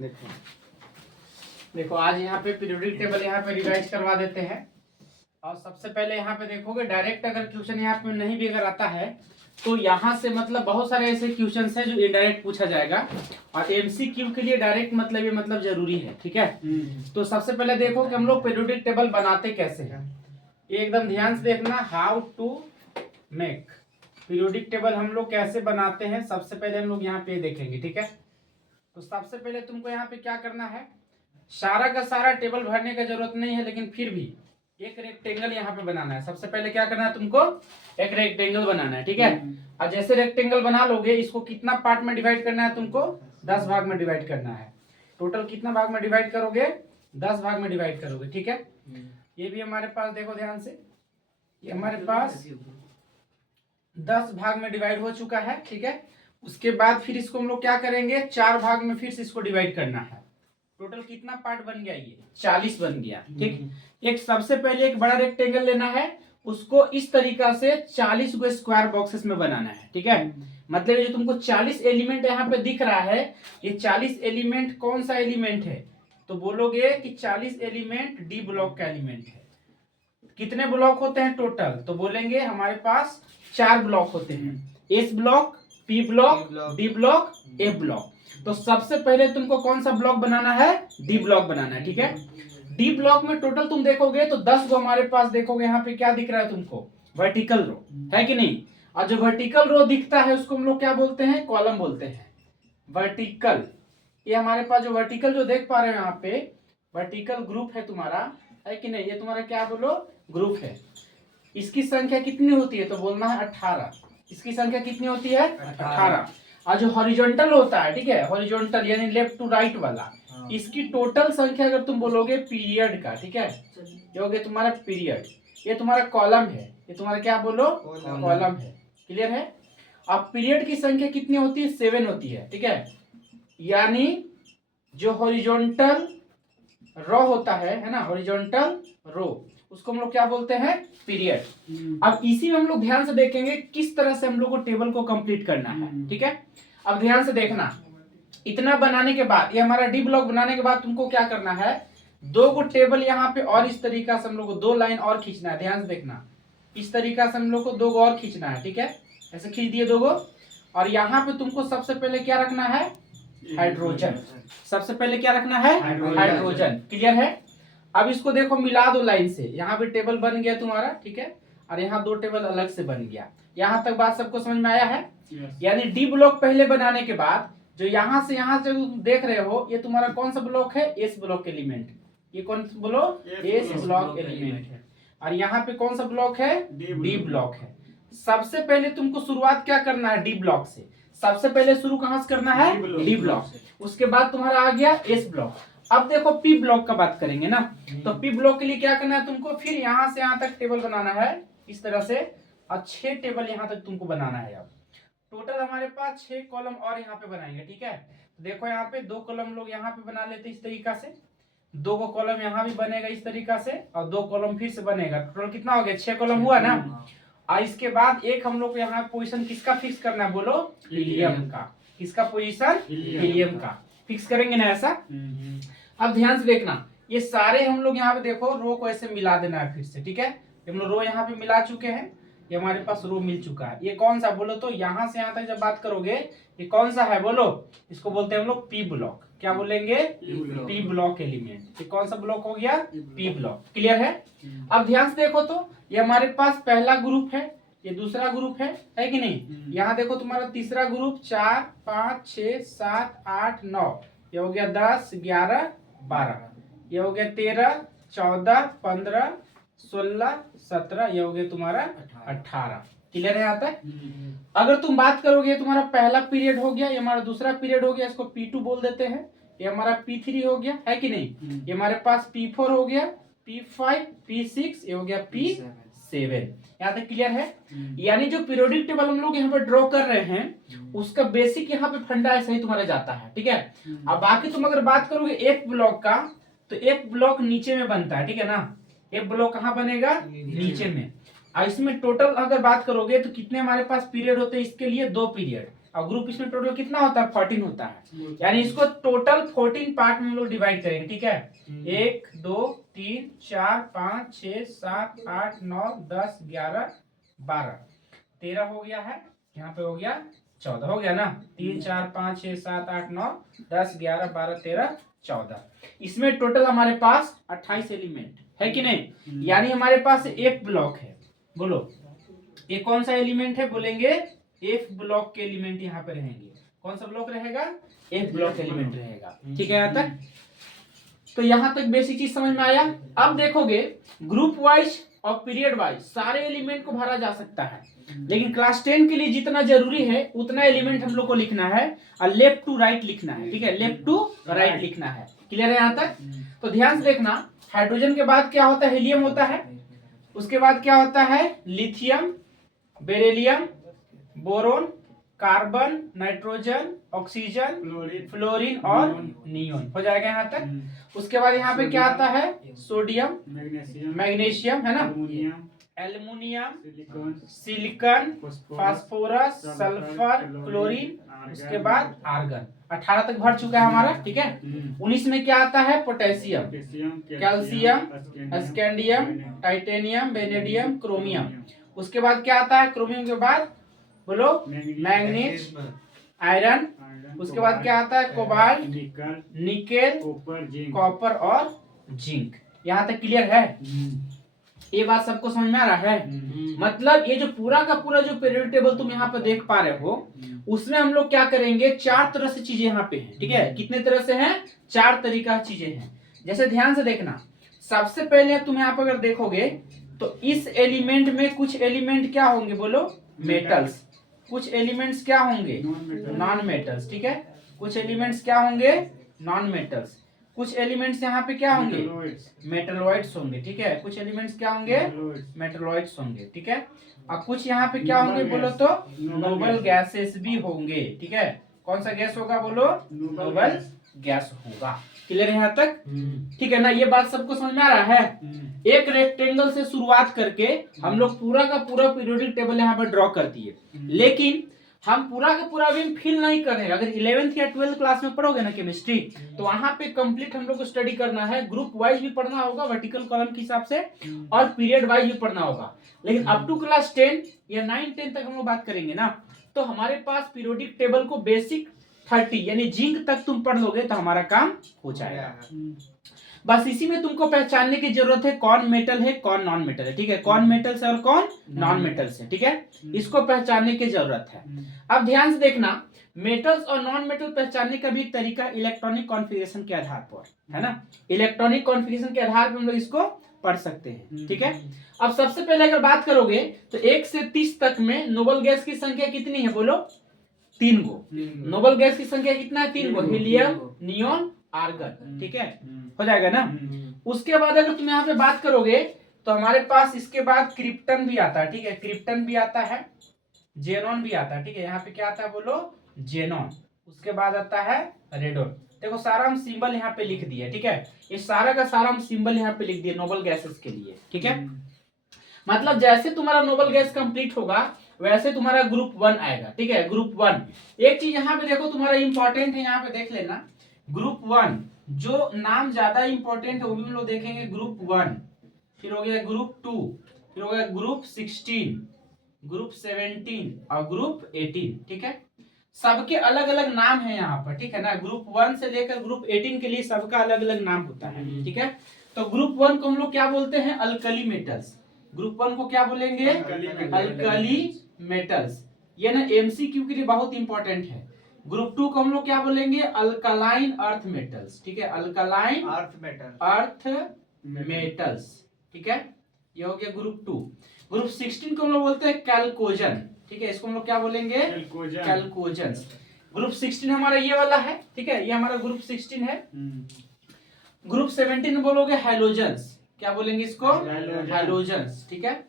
देखो देखो आज यहाँ पे पीरियोडिक टेबल यहाँ पे रिवाइज करवा देते हैं। और सबसे पहले यहाँ पे देखोगे डायरेक्ट अगर क्वेश्चन यहाँ पे नहीं भी अगर आता है तो यहाँ से मतलब बहुत सारे ऐसे क्वेश्चन है जो इनडायरेक्ट पूछा जाएगा। और एमसीक्यू के लिए डायरेक्ट मतलब ये मतलब जरूरी है, ठीक है। तो सबसे पहले देखो कि हम लोग पीरियोडिक टेबल बनाते कैसे हैं, ये एकदम ध्यान से देखना। How to make periodic table हम लोग कैसे बनाते हैं, सबसे पहले हम लोग यहाँ पे देखेंगे, ठीक है। तो सबसे पहले तुमको यहाँ पे क्या करना है, सारा का सारा टेबल भरने का जरूरत नहीं है, लेकिन फिर भी एक रेक्टेंगल यहाँ पे बनाना है। सबसे पहले क्या करना है तुमको, एक रेक्टेंगल बनाना है, ठीक है। और जैसे रेक्टेंगल बना लोगे, इसको कितना पार्ट में डिवाइड करना है तुमको, 10 भाग में डिवाइड करना है। टोटल कितना भाग में डिवाइड करोगे, 10 भाग में डिवाइड करोगे, ठीक है। ये भी हमारे पास देखो ध्यान से, ये हमारे पास 10 भाग में डिवाइड हो चुका है, ठीक है। उसके बाद फिर इसको हम लोग क्या करेंगे, 4 भाग में फिर से इसको डिवाइड करना है। टोटल कितना पार्ट बन गया, ये 40 बन गया, ठीक। एक सबसे पहले एक बड़ा रेक्टेंगल लेना है, उसको इस तरीका से 40 को स्क्वायर बॉक्सेस में बनाना है, ठीक है। मतलब ये जो तुमको 40 एलिमेंट यहाँ पे दिख रहा है, ये 40 एलिमेंट कौन सा एलिमेंट है, तो बोलोगे कि 40 एलिमेंट डी ब्लॉक का एलिमेंट है। कितने ब्लॉक होते हैं टोटल, तो बोलेंगे हमारे पास 4 ब्लॉक होते हैं, S block, P block, D block, F block. तो सबसे पहले तुमको कौन सा ब्लॉक बनाना है, डी ब्लॉक बनाना है, ठीक है। डी ब्लॉक में टोटल तुम देखोगे तो 10 को हमारे पास देखोगे यहाँ पे क्या दिख रहा है तुमको, वर्टिकल रो है कि नहीं। और जो वर्टिकल रो दिखता है उसको हम लोग क्या बोलते हैं, कॉलम बोलते हैं, वर्टिकल। ये हमारे पास जो वर्टिकल जो देख पा रहे हो यहाँ पे, वर्टिकल ग्रुप है तुम्हारा, है कि नहीं, ये तुम्हारा क्या बोलो, ग्रुप है। इसकी संख्या कितनी होती है, तो बोलना है 18। इसकी संख्या कितनी होती है, 18। और जो हॉरिजॉन्टल होता है, ठीक है, हॉरिजॉन्टल यानी लेफ्ट टू राइट वाला, इसकी टोटल संख्या अगर तुम बोलोगे पीरियड का, ठीक है, ये हो गया तुम्हारा पीरियड। ये तुम्हारा कॉलम है, ये तुम्हारा क्या बोलो, कॉलम है, क्लियर है। अब पीरियड की संख्या कितनी होती है, 7 होती है, ठीक है। यानी जो हॉरिजॉन्टल रो होता है ना, हॉरिजॉन्टल रो, उसको हम लोग क्या बोलते हैं, पीरियड। अब इसी में हम लोग ध्यान से देखेंगे किस तरह से हम लोग को टेबल को कंप्लीट करना है, ठीक है। अब ध्यान से देखना, इतना बनाने के बाद, ये हमारा डी ब्लॉक बनाने के बाद तुमको क्या करना है, 2 को टेबल यहाँ पे और इस तरीका से हम लोग को 2 लाइन और खींचना है। ध्यान से देखना, इस तरीका से हम लोग को 2 को और खींचना है, ठीक है। ऐसे खींच दिए 2 को। और यहाँ पे तुमको सबसे पहले क्या रखना है, हाइड्रोजन। सबसे पहले क्या रखना है, हाइड्रोजन, क्लियर है। अब इसको देखो मिला दो लाइन से, यहाँ पे टेबल बन गया तुम्हारा, ठीक है। और यहाँ 2 टेबल अलग से बन गया। यहाँ तक बात सबको समझ में आया है। यानी डी ब्लॉक पहले बनाने के बाद जो यहाँ से तुम देख रहे हो, ये तुम्हारा कौन सा ब्लॉक है, एस ब्लॉक एलिमेंट। ये कौन सा ब्लॉक, एस ब्लॉक एलिमेंट है। और यहाँ पे कौन सा ब्लॉक है, डी ब्लॉक है। सबसे पहले तुमको शुरुआत क्या करना है, डी ब्लॉक से। सबसे पहले शुरू कहां से करना है, डी ब्लॉक। उसके बाद तुम्हारा आ गया एस ब्लॉक। अब देखो पी ब्लॉक का बात करेंगे ना, तो पी ब्लॉक के लिए क्या करना है तुमको, फिर यहाँ से यहाँ तक टेबल बनाना है इस तरह से, और 6 टेबल यहाँ तक तुमको बनाना है। अब टोटल हमारे पास 6 कॉलम और यहाँ पे बनाएंगे, ठीक है। तो देखो यहाँ पे 2 कॉलम लोग यहाँ पे बना लेते इस तरीका से, 2 को कॉलम यहाँ भी बनेगा इस तरीका से, और 2 कॉलम फिर से बनेगा। टोटल कितना हो गया, 6 कॉलम हुआ ना। और इसके बाद एक हम लोग यहाँ पोजीशन किसका फिक्स करना है, बोलो, हीलियम का। किसका पोजीशन, हीलियम का फिक्स करेंगे ना ऐसा। अब ध्यान से देखना, ये सारे हम लोग यहाँ पे देखो रो को ऐसे मिला देना है फिर से, ठीक है। हम लोग रो यहाँ पे मिला चुके हैं, ये हमारे पास रो मिल चुका है। ये कौन सा बोलो, तो यहाँ से यहाँ तक जब बात करोगे ये कौन सा है, बोलो, इसको बोलते हैं हम लोग पी ब्लॉक। क्या बोलेंगे, पी ब्लॉक एलिमेंट। ये कौन सा ब्लॉक हो गया, पी ब्लॉक, क्लियर है। अब ध्यान से देखो तो ये हमारे पास पहला ग्रुप है, ये दूसरा ग्रुप है कि नहीं। यहाँ देखो तुम्हारा तीसरा ग्रुप 4 5 6 7 8 9, ये हो गया 10 11 12, ये हो गया 13 14 15 16 17, ये हो गया तुम्हारा 18, क्लियर है यहाँ तक। अगर तुम बात करोगे तुम्हारा पहला पीरियड हो गया, ये हमारा दूसरा पीरियड हो गया, इसको P2 बोल देते हैं। ये हमारा P3 हो गया, है कि नहीं। ये हमारे पास P4 हो गया, P5 P6, ये हो गया P7। यहाँ तक क्लियर है। यानी जो पीरियोडिक टेबल हम लोग यहाँ पे ड्रॉ कर रहे हैं, उसका बेसिक यहाँ पे फंडा ऐसा ही तुम्हारा जाता है, ठीक है। अब बाकी तुम अगर बात करोगे एक ब्लॉक का, तो एक ब्लॉक नीचे में बनता है, ठीक है ना। एक ब्लॉक कहाँ बनेगा, नीचे में। और इसमें टोटल अगर बात करोगे तो कितने हमारे पास पीरियड होते हैं, इसके लिए 2 पीरियड। और ग्रुप इसमें टोटल कितना होता है 14 होता है, यानी इसको टोटल 14 पार्ट में हम लोग डिवाइड करेंगे। ठीक है, 1 2 3 4 5 6 7 8 9 10 11 12 13 हो गया है, यहाँ पे हो गया 14 हो गया ना। 3 4 5 6 7 8 9 10 11 12 13 14, इसमें टोटल हमारे पास 28 एलिमेंट है कि नहीं, यानी हमारे पास एक ब्लॉक है। बोलो ये कौन सा एलिमेंट है, बोलेंगे एफ ब्लॉक के एलिमेंट यहाँ पे रहेंगे। कौन सा ब्लॉक रहेगा, एफ ब्लॉक एलिमेंट रहेगा। ठीक है, यहाँ तक तो यहाँ तक बेसिक चीज समझ में आया। अब देखोगे ग्रुप वाइज और पीरियड वाइज सारे एलिमेंट को भरा जा सकता है, लेकिन क्लास 10 के लिए जितना जरूरी है उतना एलिमेंट हम लोग को लिखना है और लेफ्ट टू राइट लिखना है। ठीक है, लेफ्ट टू राइट लिखना है। क्लियर है यहाँ तक? तो ध्यान से देखना, हाइड्रोजन के बाद क्या होता है, हीलियम होता है, उसके बाद क्या होता है, lithium, beryllium, boron, carbon, nitrogen, oxygen, fluorine और नियोन हो जाएगा यहाँ तक। उसके बाद यहाँ पे क्या आता है, सोडियम, मैग्नीशियम है ना, aluminium, silicon, phosphorus, sulphur, chlorine, उसके बाद आर्गन। 18 तक भर चुका है हमारा। ठीक है, 19 में क्या आता है, potassium, calcium, scandium, titanium, vanadium, chromium. उसके बाद क्या आता है, क्रोमियम के बाद बोलो मैग्नीज, आयरन। उसके बाद क्या आता है, कोबाल्ट, निकेल, कॉपर और जिंक। यहाँ तक क्लियर है? ये बात सबको समझ में आ रहा है? मतलब ये जो पूरा का पूरा जो पीरियोडिक टेबल तुम यहाँ पे देख पा रहे हो, उसमें हम लोग क्या करेंगे, 4 तरह से चीजें यहाँ पे हैं। ठीक है, कितने तरह से हैं, 4 तरीका चीजें हैं। जैसे ध्यान से देखना, सबसे पहले तुम यहाँ पर अगर देखोगे तो इस एलिमेंट में कुछ एलिमेंट क्या होंगे, बोलो मेटल्स, कुछ एलिमेंट्स क्या होंगे, नॉन मेटल्स। ठीक है, कुछ एलिमेंट्स क्या होंगे, नॉन मेटल्स। कुछ एलिमेंट्स यहाँ पे क्या होंगे, मेटलॉइड्स होंगे। ठीक है, कुछ एलिमेंट्स क्या होंगे, मेटलॉइड्स होंगे। ठीक है, और कुछ यहाँ पे क्या होंगे, बोलो तो नोबल गैसेस भी होंगे। ठीक है, कौन सा गैस होगा, बोलो नोबल गैस होगा। क्लियर है यहाँ तक? ठीक है ना, ये बात सबको समझ में आ रहा है? एक रेक्टेंगल से शुरुआत करके हम लोग पूरा का पूरा पीरियोडिक टेबल यहाँ पे ड्रॉ कर दिए, लेकिन हम पूरा का पूरा भी फील नहीं कर रहे हैं। अगर 11th या 12th क्लास में पढ़ोगे ना केमिस्ट्री, तो वहां पे कंप्लीट हम लोग को स्टडी करना है। ग्रुप वाइज भी पढ़ना होगा वर्टिकल कॉलम के हिसाब से, और पीरियड वाइज भी पढ़ना होगा। लेकिन अप टू क्लास 10 या 9-10 तक हम लोग बात करेंगे ना, तो हमारे पास पीरियोडिक टेबल को बेसिक 30 यानी जिंक तक तुम पढ़ लोगे तो हमारा काम हो जाएगा। बस इसी में तुमको पहचानने की जरूरत है कौन मेटल है कौन नॉन मेटल है। ठीक है, कौन मेटल्स है और कौन नॉन मेटल्स है। ठीक है, इसको पहचानने की जरूरत है। अब ध्यान से देखना, मेटल्स और नॉन मेटल पहचानने का भी एक तरीका इलेक्ट्रॉनिक कॉन्फ़िगरेशन के आधार पर है ना। इलेक्ट्रॉनिक कॉन्फ़िगरेशन के आधार पर हम लोग इसको पढ़ सकते हैं। ठीक है, अब सबसे पहले अगर बात करोगे तो 1 से 30 तक में नोबल गैस की संख्या कितनी है, बोलो 3 गो। नोबल गैस की संख्या कितना है, 3 गो, हीलियम, नियोन, आर्गन। ठीक है, हो जाएगा ना। उसके बाद अगर तुम यहाँ पे बात करोगे तो हमारे पास इसके बाद क्रिप्टन भी आता है। ठीक है, क्रिप्टन भी आता है, जेनॉन भी आता है। ठीक है, यहाँ पे क्या आता है, बोलो जेनॉन। उसके बाद आता है रेडोन। देखो सारा हम सिंबल यहाँ पे लिख दिए। ठीक है, ये सारा का सारा हम सिंबल यहाँ पे लिख दिए नोबल गैसेस के लिए। ठीक है, मतलब जैसे तुम्हारा नोबल गैस कंप्लीट होगा वैसे तुम्हारा ग्रुप 1 आएगा। ठीक है, ग्रुप 1। एक चीज यहाँ पे देखो तुम्हारा इंपॉर्टेंट है, यहाँ पे देख लेना, ग्रुप 1 जो नाम ज्यादा इंपॉर्टेंट है वो भी हम लोग देखेंगे। ग्रुप 1, फिर हो गया ग्रुप 2, फिर हो गया ग्रुप 16, ग्रुप 17 और ग्रुप 18। ठीक है, सबके अलग अलग नाम है यहाँ पर। ठीक है ना, ग्रुप 1 से लेकर ग्रुप 18 के लिए सबका अलग अलग नाम होता है। ठीक है, तो ग्रुप 1 को हम लोग क्या बोलते हैं, अल्कली मेटल्स। ग्रुप 1 को क्या बोलेंगे, अल्कली मेटल्स। ये ना एमसीक्यू के लिए बहुत इंपॉर्टेंट है। ग्रुप 2 को हम लोग क्या बोलेंगे, अल्कलाइन अर्थ मेटल्स। ठीक है, अल्कलाइन अर्थ मेटल्स। ठीक है, ये हो गया ग्रुप 2। ग्रुप 16 को हम लोग बोलते हैं कैल्कोजन। ठीक है, इसको हम लोग क्या बोलेंगे, कैल्कोजन। ग्रुप 16 हमारा ये वाला है। ठीक है, ये हमारा ग्रुप 16 है। ग्रुप 17 बोलोगे हैलोजन्स। क्या बोलेंगे इसको, हैलोजन्स। ठीक है,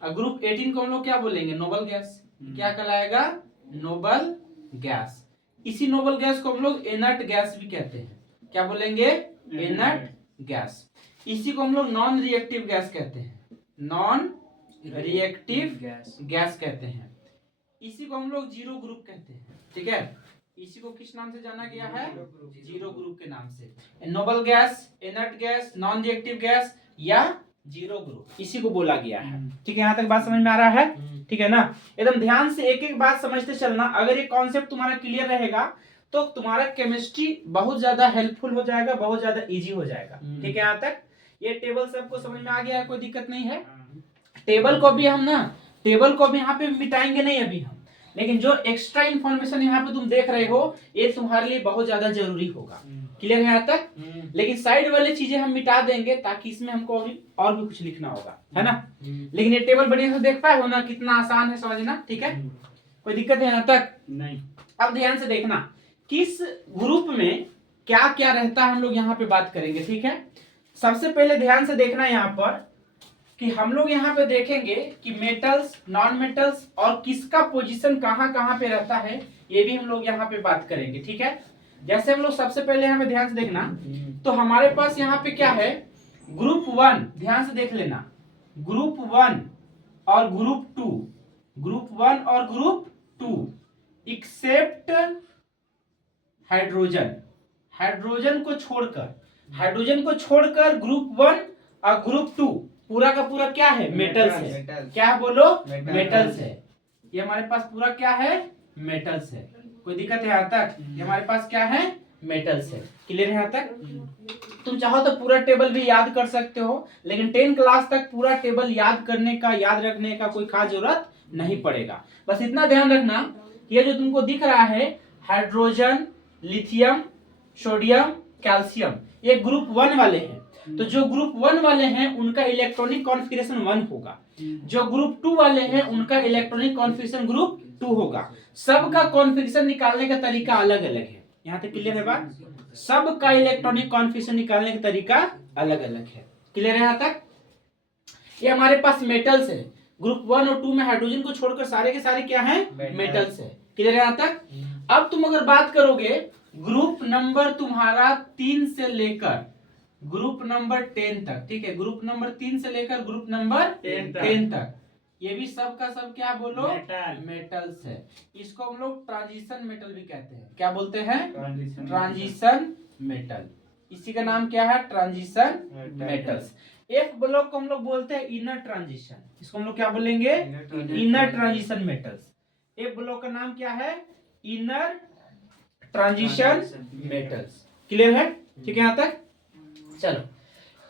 ग्रुप 18 को हम लोग क्या बोलेंगे, नोबल गैस। क्या कहलाएगा, नोबल गैस। इसी नोबल गैस को हम लोग इनर्ट गैस भी कहते हैं। क्या बोलेंगे, इनर्ट गैस। इसी को हम लोग नॉन रिएक्टिव गैस कहते हैं, नॉन रिएक्टिव गैस कहते हैं। इसी को हम लोग जीरो ग्रुप कहते हैं। ठीक है। इसी को किस नाम से जाना गया है? जीरो ग्रुप के नाम से। Noble gas, inert gas, non reactive gas या जीरो ग्रुप, इसी को बोला गया है। ठीक है, यहाँ तक बात समझ में आ रहा है? ठीक है ना। एकदम ध्यान से एक एक बात समझते चलना। अगर ये कॉन्सेप्ट तुम्हारा क्लियर रहेगा तो तुम्हारा केमिस्ट्री बहुत ज्यादा हेल्पफुल हो जाएगा, बहुत ज्यादा इजी हो जाएगा। ठीक है, यहाँ तक ये टेबल सबको समझ में आ गया है? कोई दिक्कत नहीं है। टेबल को भी हम ना, टेबल को भी यहाँ पे मिटाएंगे नहीं अभी हम, लेकिन जो एक्स्ट्रा इन्फॉर्मेशन यहाँ पे तुम देख रहे हो ये तुम्हारे लिए बहुत ज्यादा जरूरी होगा। क्लियर है यहाँ तक? लेकिन साइड वाली चीजें हम मिटा देंगे ताकि इसमें हमको और भी कुछ लिखना होगा, है ना। लेकिन ये टेबल बढ़िया से देख पाए हो ना, कितना आसान है समझना। ठीक है, कोई दिक्कत है यहाँ तक? नहीं। अब ध्यान से देखना किस ग्रुप में क्या क्या रहता है, हम लोग यहाँ पे बात करेंगे। ठीक है, सबसे पहले ध्यान से देखना यहाँ पर कि हम लोग यहाँ पे देखेंगे कि मेटल्स, नॉन मेटल्स और किसका पोजीशन कहाँ कहाँ पे रहता है, ये भी हम लोग यहाँ पे बात करेंगे। ठीक है, जैसे हम लोग सबसे पहले हमें ध्यान से देखना, तो हमारे पास यहाँ पे क्या है, ग्रुप 1, ध्यान से देख लेना, ग्रुप 1 और ग्रुप 2, ग्रुप 1 और ग्रुप 2 एक्सेप्ट हाइड्रोजन, हाइड्रोजन को छोड़कर, हाइड्रोजन को छोड़कर ग्रुप 1 और ग्रुप 2 पूरा का पूरा क्या है? मेटल्स है। क्या बोलो? मेटल्स है। ये हमारे पास पूरा क्या है? मेटल्स है। कोई दिक्कत है यहाँ तक? ये हमारे पास क्या है? मेटल्स है। क्लियर है यहाँ तक? तुम चाहो तो पूरा टेबल भी याद कर सकते हो, लेकिन 10 क्लास तक पूरा टेबल याद करने का, याद रखने का कोई खास जरूरत नहीं पड़ेगा। बस इतना ध्यान रखना, ये जो तुमको दिख रहा है हाइड्रोजन, लिथियम, सोडियम, कैल्शियम, ये ग्रुप 1 वाले हैं। तो जो ग्रुप 1 वाले हैं उनका इलेक्ट्रॉनिक कॉन्फ़िगरेशन 1 होगा, जो ग्रुप 2 वाले हैं उनका इलेक्ट्रॉनिक कॉन्फ़िगरेशन ग्रुप 2 होगा। सबका कॉन्फ़िगरेशन निकालने का तरीका अलग अलग है। यहाँ तक क्लियर है बात? सबका इलेक्ट्रॉनिक कॉन्फ़िगरेशन निकालने का तरीका अलग अलग है। क्लियर है यहाँ तक? ये हमारे पास मेटल्स है। ग्रुप 1 और 2 में हाइड्रोजन को छोड़कर सारे के सारे क्या है? मेटल्स है। क्लियर है यहाँ तक? अब तुम अगर बात करोगे ग्रुप नंबर तुम्हारा 3 से लेकर ग्रुप नंबर 10 तक, ठीक है, ग्रुप नंबर 3 से लेकर ग्रुप नंबर 10 तक, ये भी सब का सब क्या बोलो? मेटल्स है। इसको हम लोग ट्रांजिशन मेटल भी कहते हैं। क्या बोलते हैं? Transition metal. इसी का नाम क्या है? Transition metals. एक ब्लॉक को हम लोग बोलते हैं इनर ट्रांजिशन, इसको हम लोग क्या बोलेंगे? Inner transition metals. एक ब्लॉक का नाम क्या है? Inner transition metals. क्लियर है? ठीक है यहाँ तक? चलो,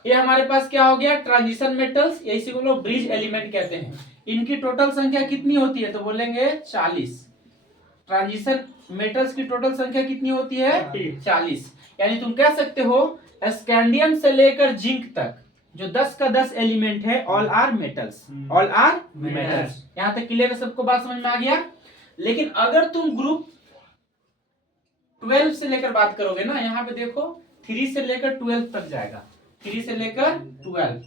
ये हमारे पास क्या हो गया? Transition metals. इसी को लोग ब्रिज एलिमेंट कहते हैं। इनकी टोटल संख्या कितनी होती है? तो बोलेंगे 40। ट्रांजिशन मेटल्स की टोटल संख्या कितनी होती है? 40। यानी तुम कह सकते हो स्कैंडियम से लेकर जिंक तक जो 10 का 10 एलिमेंट है, all are metals, all are metals. यहाँ तक क्लियर है? सबको बात समझ में आ गया? लेकिन अगर तुम ग्रुप 12 से लेकर बात करोगे ना, यहाँ पे देखो 3 से लेकर 12 तक जाएगा, 3 से लेकर 12।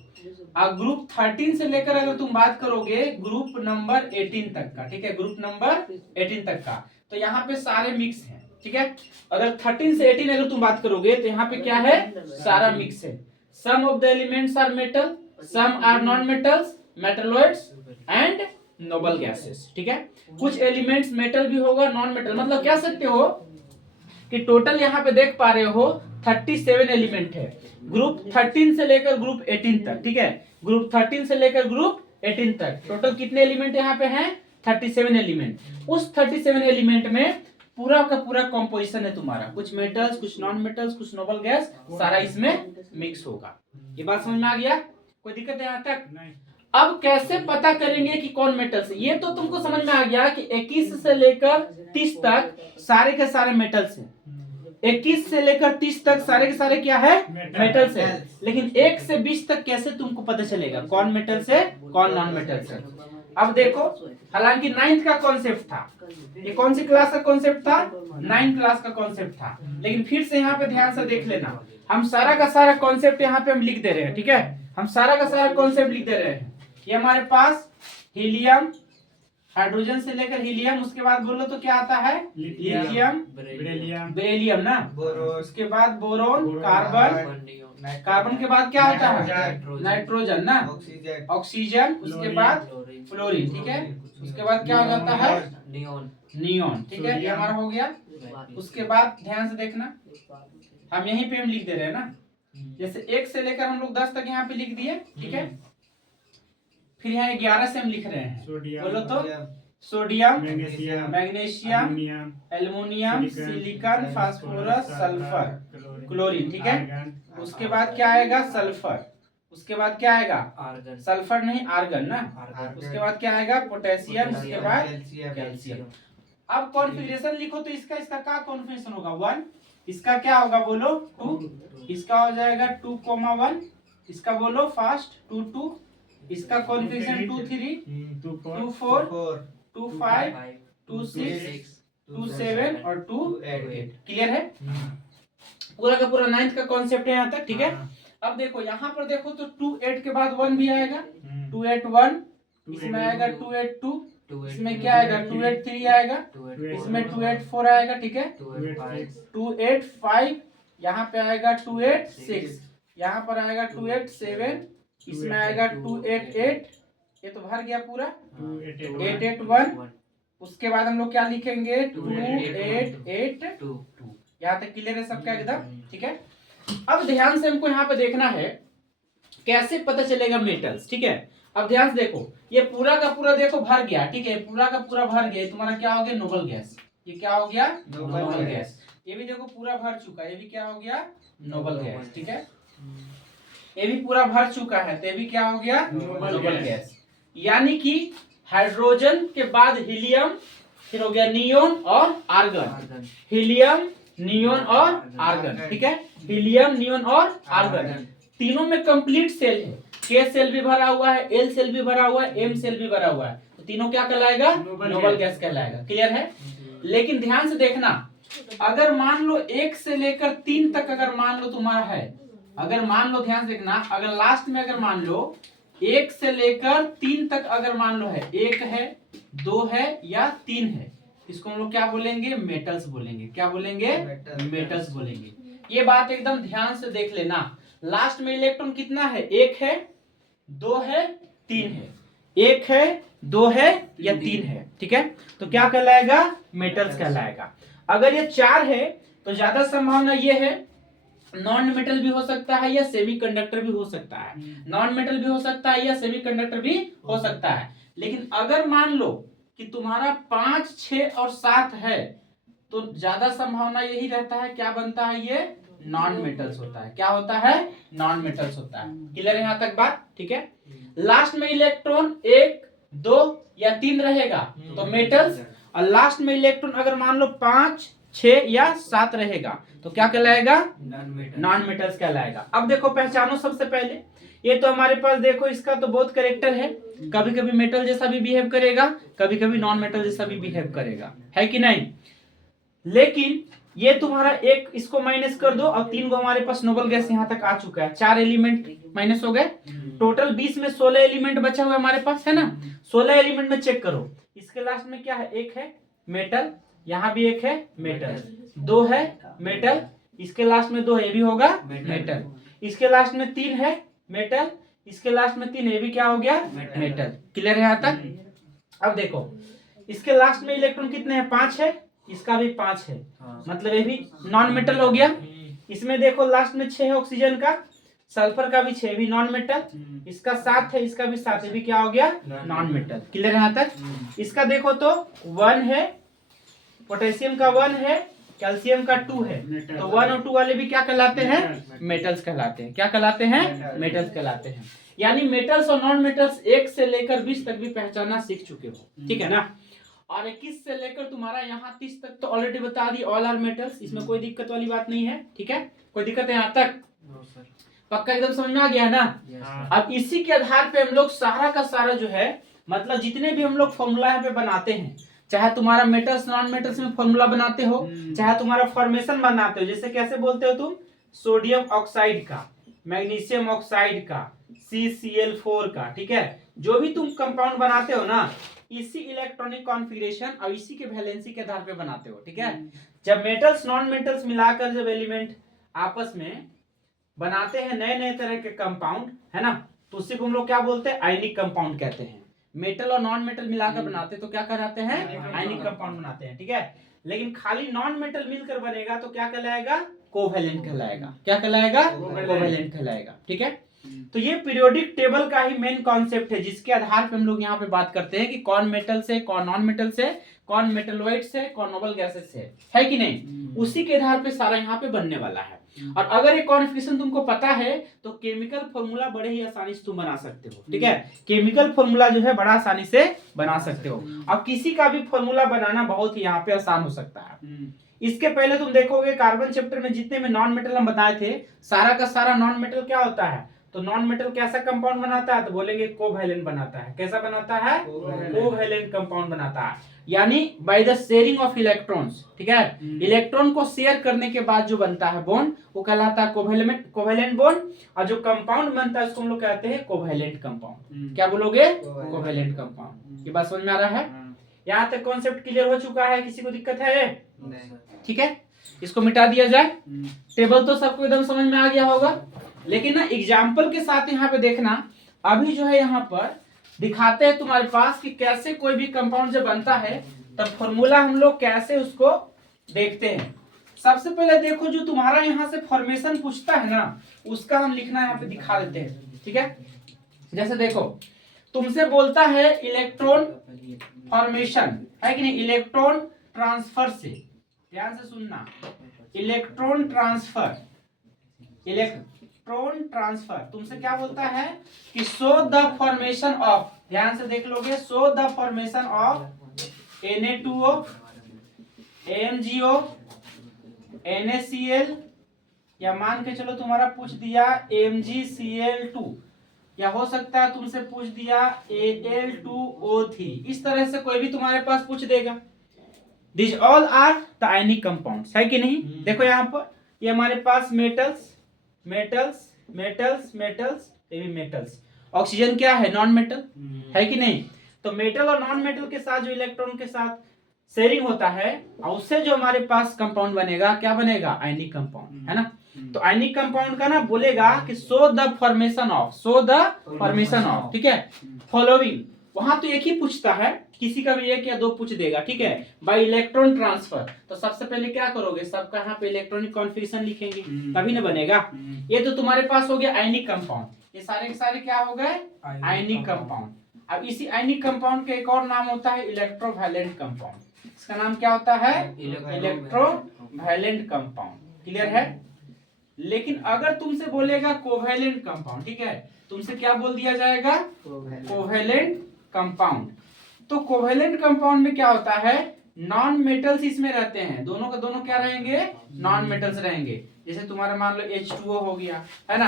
और ग्रुप 13 से लेकर अगर तुम बात करोगे ग्रुप नंबर 18 तक का, ठीक है, ग्रुप नंबर 18 तक का, तो यहाँ पे सारे मिक्स हैं। ठीक है, अगर 13 से 18 अगर तुम बात करोगे तो यहाँ पे क्या है? सारा मिक्स है। Some of the elements are metal, some are non metals, metalloids and noble gases. ठीक है, कुछ एलिमेंट्स मेटल भी होगा, नॉन मेटल, मतलब कह सकते हो कि टोटल यहाँ पे देख पा रहे हो 37 एलिमेंट है ग्रुप 13 से लेकर ग्रुप 18 तक। ठीक है, ग्रुप 13 से लेकर ग्रुप 18 तक टोटल कितने एलिमेंट यहाँ पे हैं? 37 एलिमेंट। उस 37 एलिमेंट में पूरा का पूरा कॉम्पोजिशन है तुम्हारा, कुछ मेटल्स, कुछ नॉन मेटल्स, कुछ नोबल गैस, सारा इसमें मिक्स होगा। ये बात समझ में आ गया? कोई दिक्कत है यहाँ तक? नहीं। अब कैसे पता करेंगे कि कौन मेटल्स है? ये तो तुमको समझ में आ गया कि 21 से लेकर 30 तक सारे के सारे मेटल्स हैं। 21 से लेकर 30 तक सारे के सारे क्या है? मेटल्स है। लेकिन 1 से 20 तक कैसे तुमको पता चलेगा कौन मेटल्स है, कौन नॉन मेटल्स है? अब देखो, हालांकि 9th का कॉन्सेप्ट था, ये कौन सी क्लास का कॉन्सेप्ट था? 9th क्लास का कॉन्सेप्ट था। लेकिन फिर से यहाँ पे ध्यान से देख लेना, हम सारा का सारा कॉन्सेप्ट यहाँ पे हम लिख दे रहे हैं। ठीक है, हम सारा का सारा कॉन्सेप्ट लिख दे रहे हैं। ये हमारे पास हीलियम, हाइड्रोजन से लेकर हीलियम, उसके बाद बोलो तो क्या आता है? लिथियम, बेरिलियम ना, उसके बाद बोरोन, कार्बन, कार्बन के बाद क्या आता है? नाइट्रोजन ना, ऑक्सीजन, उसके बाद फ्लोरीन। ठीक है, उसके बाद क्या हो जाता है? नियोन, ठीक है, ये हमारा हो गया। उसके बाद ध्यान से देखना, हम यहीं पे हम लिख दे रहे हैं ना, जैसे 1 से लेकर हम लोग 10 तक यहाँ पे लिख दिए, ठीक है। फिर यहाँ 11 से हम लिख रहे हैं, बोलो तो sodium, magnesium, aluminium, silicon, phosphorus, sulphur, chlorine, ठीक है। उसके बाद क्या आएगा? सल्फर। उसके बाद क्या आएगा? आर्गन। सल्फर नहीं, आर्गन ना। उसके बाद क्या आएगा? पोटेशियम। उसके बाद कैल्शियम। अब कॉन्फ़िगरेशन लिखो तो इसका क्या कॉन्फ़िगरेशन होगा? 1। इसका क्या होगा बोलो? 2। इसका हो जाएगा 2,1। इसका बोलो फास्ट 2 2। इसका कॉन्फ़िगरेशन 2 3, 2 4, 2 5, 2 6, 2 7 और 2 8। क्लियर है? पूरा का पूरा 9th का कॉन्सेप्ट है यहाँ तक, ठीक है। अब देखो यहाँ पर देखो तो 2 8 के बाद 1 भी आएगा, 2 8 1। इसमें आएगा 2 8 2। इसमें क्या आएगा? 2 8 3 आएगा। इसमें 2 8 4 आएगा, ठीक है। 2 8 5। यहाँ पे आएगा 2 8 6। यहाँ पर आएगा 2 8 7। इसमें आएगा 2 8 8। ये तो भर गया पूरा। 8 8 1। उसके बाद हम लोग क्या लिखेंगे? 2 8 8 2। यहाँ तक क्लियर है सबका एकदम, ठीक है। अब ध्यान से हमको यहाँ पे देखना है कैसे पता चलेगा मेटल्स, ठीक है। अब ध्यान से देखो, ये पूरा का पूरा देखो भर गया, ठीक है। पूरा का पूरा भर गया, तुम्हारा क्या हो गया? Noble gas. ये क्या हो गया? Noble gas. ये भी देखो पूरा भर चुका है, ये भी क्या हो गया? नोबल गैस, ठीक है। ये भी पूरा भर चुका है, तो ये भी क्या हो गया? Noble gas. यानी कि हाइड्रोजन के बाद हीलियम, फिर हो गया नियोन और आर्गन। हीलियम, नियोन और आर्गन, ठीक है। हीलियम, नियोन और आर्गन, तीनों में कंप्लीट सेल है। K सेल भी भरा हुआ है, L सेल भी भरा हुआ है, M सेल भी भरा हुआ है, तो तीनों क्या कहलाएगा? नोबल गैस कहलाएगा। क्लियर है? लेकिन ध्यान से देखना, अगर मान लो 1 से लेकर 3 तक अगर मान लो तुम्हारा है, अगर मान लो, ध्यान से देखना, अगर लास्ट में अगर मान लो 1 से लेकर 3 तक अगर मान लो है, 1 है, 2 है या 3 है, इसको हम लोग क्या बोलेंगे? मेटल्स बोलेंगे। क्या बोलेंगे? मेटल्स बोलेंगे। ये बात एकदम ध्यान से देख लेना। लास्ट में इलेक्ट्रॉन कितना है? 1 है, 2 है, 3 है। 1 है, 2 है या 3 है, ठीक है। तो क्या कहलाएगा? मेटल्स कहलाएगा। अगर ये 4 है तो ज्यादा संभावना ये है नॉन मेटल भी हो सकता है या सेमीकंडक्टर भी हो सकता है। नॉन मेटल भी हो सकता है या सेमीकंडक्टर भी हो सकता है। लेकिन अगर मान लो कि तुम्हारा 5 6 और 7 है तो ज्यादा संभावना यही रहता है, क्या बनता है? ये नॉन मेटल्स होता है। क्या होता है? नॉन मेटल्स होता है। क्लियर है यहाँ तक बात, ठीक है। लास्ट में इलेक्ट्रॉन 1 2 या 3 रहेगा तो मेटल्स, और लास्ट में इलेक्ट्रॉन अगर मान लो 5 6 या 7 रहेगा तो क्या कहलाएगा? नॉन मेटल्स कहलाएगा। अब देखो पहचानो, सबसे पहले ये तो हमारे पास देखो, इसका तो बहुत कैरेक्टर है, कभी कभी मेटल जैसा भी बिहेव करेगा, कभी कभी नॉन मेटल जैसा भी बिहेव करेगा, है कि नहीं। लेकिन ये तुम्हारा एक, इसको माइनस कर दो और 3 गो हमारे पास नोबल गैस यहाँ तक आ चुका है। 4 एलिमेंट माइनस हो गए, टोटल 20 में 16 एलिमेंट बचा हुआ हमारे पास, है ना। 16 एलिमेंट में चेक करो, इसके लास्ट में क्या है? 1 है मेटल, यहाँ भी 1 है मेटल, 2 है मेटल, इसके लास्ट में 2 है, ये भी होगा मेटल, इसके लास्ट में 3 है मेटल, इसके लास्ट में 3 है, ये भी क्या हो गया? मेटल। क्लियर है यहाँ तक? अब देखो इसके लास्ट में इलेक्ट्रॉन कितने हैं? 5 है, इसका भी 5 है, मतलब ये भी नॉन मेटल हो गया। इसमें देखो लास्ट में 6 है ऑक्सीजन का, सल्फर का भी 6 भी नॉन मेटल, इसका 7 है, इसका भी 7 है, भी क्या हो गया? Non metal. क्लियर है यहाँ तक? इसका देखो तो 1 है, पोटेशियम का 1 है, कैल्शियम का 2 है, तो 1 और 2 वाले भी क्या कहलाते हैं? मेटल्स कहलाते हैं। क्या कहलाते हैं? मेटल्स कहलाते हैं। यानी मेटल्स और नॉन मेटल्स 1 से लेकर 20 तक भी पहचानना सीख चुके हो, ठीक है ना। और 21 से लेकर तुम्हारा यहाँ 30 तक तो ऑलरेडी बता दी, ऑल आर मेटल्स, इसमें कोई दिक्कत वाली बात नहीं है, ठीक है। कोई दिक्कत है यहाँ तक? पक्का एकदम समझ में आ गया ना। अब इसी के आधार पे हम लोग सारा का सारा जो है, मतलब जितने भी हम लोग फॉर्मूला यहाँ पे बनाते हैं, चाहे तुम्हारा मेटल्स नॉन मेटल्स में फॉर्मूला बनाते हो, चाहे तुम्हारा फॉर्मेशन बनाते हो, जैसे कैसे बोलते हो तुम? सोडियम ऑक्साइड का, मैग्नीशियम ऑक्साइड का, CCl4 का, ठीक है। जो भी तुम कंपाउंड बनाते हो ना, इसी इलेक्ट्रॉनिक कॉन्फ़िगरेशन और इसी के वैलेंसी के आधार पे बनाते हो, ठीक है। जब मेटल्स नॉन मेटल्स मिलाकर जब एलिमेंट आपस में बनाते हैं नए नए तरह के कंपाउंड, है ना, तो उसी को हम लोग क्या बोलते हैं? आयनिक कंपाउंड कहते हैं। मेटल और नॉन मेटल मिलाकर बनाते तो क्या कहलाते हैं, आयनिक कंपाउंड बनाते हैं, ठीक है। लेकिन खाली नॉन मेटल मिलकर बनेगा तो क्या कहलाएगा, कोवैलेंट कहलाएगा। क्या कहलाएगा, कोवैलेंट कहलाएगा, ठीक है। तो ये पीरियोडिक टेबल का ही मेन कॉन्सेप्ट है, जिसके आधार पे हम लोग यहाँ पे बात करते हैं कि कौन मेटल से, कौन नॉन मेटल से, कौन मेटलॉइड से, कौन नोबल गैसेस से, है कि नहीं। उसी के आधार पे सारा यहाँ पे बनने वाला है। और अगर ये कॉन्फिगरेशन तुमको पता है तो केमिकल फॉर्मूला बड़े ही आसानी से तुम बना सकते हो, ठीक है। केमिकल फॉर्मूला जो है बड़ा आसानी से बना सकते हो। अब किसी का भी फॉर्मूला बनाना बहुत ही यहाँ पे आसान हो सकता है। इसके पहले तुम देखोगे कार्बन चैप्टर में जितने में नॉन मेटल हम बताए थे, सारा का सारा नॉन मेटल क्या होता है, तो नॉन मेटल कैसा कंपाउंड बनाता है, तो बोलेंगे कोवैलेंट बनाता है। कैसा बनाता है, कोवैलेंट कंपाउंड बनाता है, यानी by the sharing of electrons, ठीक है। इलेक्ट्रॉन को शेयर करने के बाद जो बनता है बॉन्ड वो कहलाता है कोवैलेंट बॉन्ड। और जो कंपाउंड बनता है उसको हम लोग कहते हैं कोवैलेंट कंपाउंड। क्या बोलोगे, कोवैलेंट कंपाउंड। ये बात समझ में आ रहा है, यहाँ तक कॉन्सेप्ट क्लियर हो चुका है, किसी को दिक्कत है, ठीक है। इसको मिटा दिया जाए। टेबल तो सबको एकदम समझ में आ गया होगा, लेकिन ना एग्जाम्पल के साथ यहाँ पे देखना। अभी जो है यहाँ पर दिखाते हैं तुम्हारे पास कि कैसे कोई भी कंपाउंड जब बनता है तब फॉर्मूला हम लोग कैसे उसको देखते हैं। सबसे पहले देखो, जो तुम्हारा यहाँ से फॉर्मेशन पूछता है ना, उसका हम लिखना यहाँ पे दिखा देते हैं, ठीक है। जैसे देखो, तुमसे बोलता है इलेक्ट्रॉन फॉर्मेशन, है कि नहीं, इलेक्ट्रॉन ट्रांसफर से, ध्यान से सुनना, इलेक्ट्रॉन ट्रांसफर, इलेक्ट्रॉन ट्रांसफर तुमसे क्या बोलता है कि शो द फॉर्मेशन ऑफ, ध्यान से देख लोगे, show the formation of Na2O, AmGO, NaCl, या मान के चलो तुम्हारा पूछ दिया MgCl2, या हो सकता है तुमसे पूछ दिया Al2O3। इस तरह से कोई भी तुम्हारे पास पूछ देगा। These all are the ionic compounds, है कि नहीं। देखो यहाँ पर ये हमारे पास मेटल्स मेटल्स मेटल्स मेटल्स, ये भी मेटल्स। ऑक्सीजन क्या है, नॉन मेटल, है कि नहीं। तो मेटल और नॉन मेटल के साथ जो इलेक्ट्रॉन के साथ शेयरिंग होता है, और उससे जो हमारे पास कंपाउंड बनेगा, क्या बनेगा, आयनिक कंपाउंड, है ना। तो आयनिक कंपाउंड का ना बोलेगा कि show the formation of, show the formation of, ठीक है, फॉलोइंग। वहां तो एक ही पूछता है, किसी का भी एक या दो पूछ देगा, ठीक है, बाय इलेक्ट्रॉन ट्रांसफर। तो सबसे पहले क्या करोगे, सबका यहाँ पे इलेक्ट्रॉनिक कॉन्फिगरेशन लिखेंगे, तभी ना बनेगा। ये तो तुम्हारे पास हो गया आयनिक कंपाउंड, ये सारे के सारे क्या हो गए, आयनिक कंपाउंड। अब इसी आयनिक कंपाउंड का एक और नाम होता है इलेक्ट्रोवैलेंट कंपाउंड। इसका नाम क्या होता है, इलेक्ट्रोवैलेंट कंपाउंड। क्लियर है। लेकिन अगर तुमसे बोलेगा कोवैलेंट कंपाउंड, ठीक है, तुमसे क्या बोल दिया जाएगा, कोवैलेंट कंपाउंड। तो कोवैलेंट कंपाउंड में क्या होता है, नॉन मेटल्स इसमें रहते हैं, दोनों का दोनों क्या रहेंगे, नॉन मेटल्स रहेंगे। जैसे तुम्हारा मान लो H2O हो गया, है ना,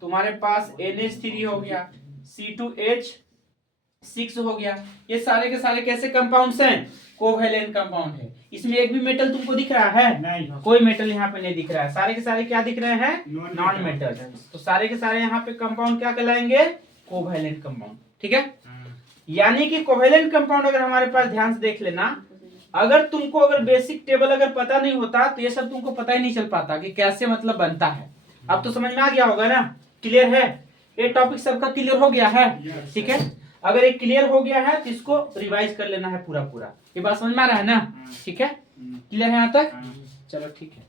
तुम्हारे पास NH3 हो गया, C2H6 हो गया। ये सारे के सारे कैसे कंपाउंड्स हैं, कोवैलेंट कंपाउंड है। इसमें एक भी मेटल तुमको दिख रहा है, नहीं, कोई मेटल यहाँ पे नहीं दिख रहा है। सारे के सारे क्या दिख रहे हैं, नॉन मेटल। तो सारे के सारे यहाँ पे कंपाउंड क्या कहलाएंगे, कोवैलेंट कंपाउंड, ठीक है। यानी कि कोवैलेंट कंपाउंड अगर हमारे पास, ध्यान से देख लेना, अगर तुमको अगर बेसिक टेबल अगर पता नहीं होता तो ये सब तुमको पता ही नहीं चल पाता कि कैसे मतलब बनता है। अब तो समझ में आ गया होगा ना, क्लियर है, ये टॉपिक सबका क्लियर हो गया है, ठीक है। अगर ये क्लियर हो गया है तो इसको रिवाइज कर लेना है पूरा पूरा। ये बात समझ में आ रहा है ना, ठीक है, क्लियर है यहाँ तक, चलो ठीक है।